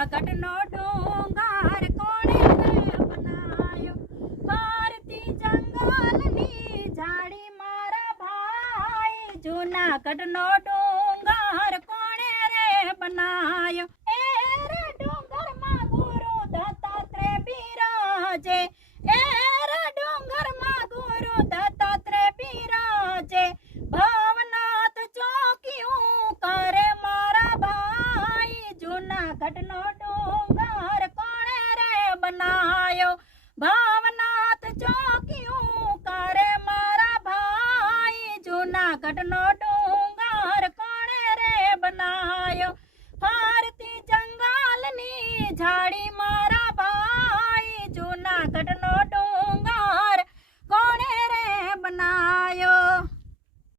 જૂનાગઢનો ડુંગર કોણે રે બનાયો? ફરતી જંગલની ઝાડી મારા ભાઈ, જૂનાગઢનો ડુંગર કોણે રે બનાયો? એ રે ડુંગરમાં ગુરુ દત્તાત્રેય બિરાજે, એ રે ડુંગરમાં ગુરુ દત્તાત્રેય બિરાજે, ભવનાથ ચોકીયું કરે મારા ભાઈ, જૂનાગઢનો ડુંગર કોણે રે બનાયો? ભવનાથ ચોકીયું કરે મારા ભાઈ, જૂનાગઢનો ડુંગર કોણે રે બનાયો? ફરતી જંગલની ઝાડી મારા